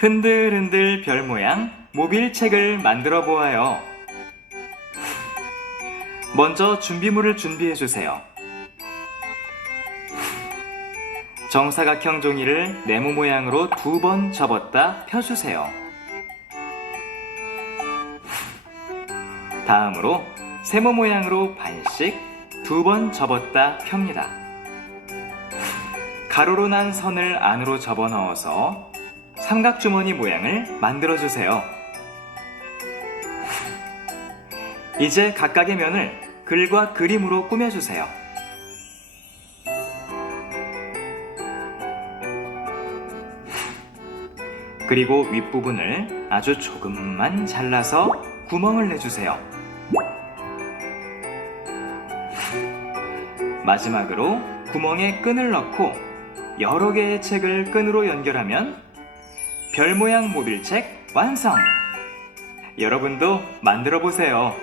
흔들흔들 별 모양 모빌책을 만들어 보아요. 먼저 준비물을 준비해 주세요. 정사각형 종이를 네모 모양으로 두 번 접었다 펴주세요. 다음으로 세모 모양으로 반씩 두 번 접었다 펴니다. 가로로 난 선을 안으로 접어 넣어서 삼각주머니 모양을 만들어 주세요. 이제 각각의 면을 글과 그림으로 꾸며주세요. 그리고 윗부분을 아주 조금만 잘라서 구멍을 내주세요. 마지막으로 구멍에 끈을 넣고 여러 개의 책을 끈으로 연결하면 별 모양 모빌책 완성! 여러분도 만들어 보세요.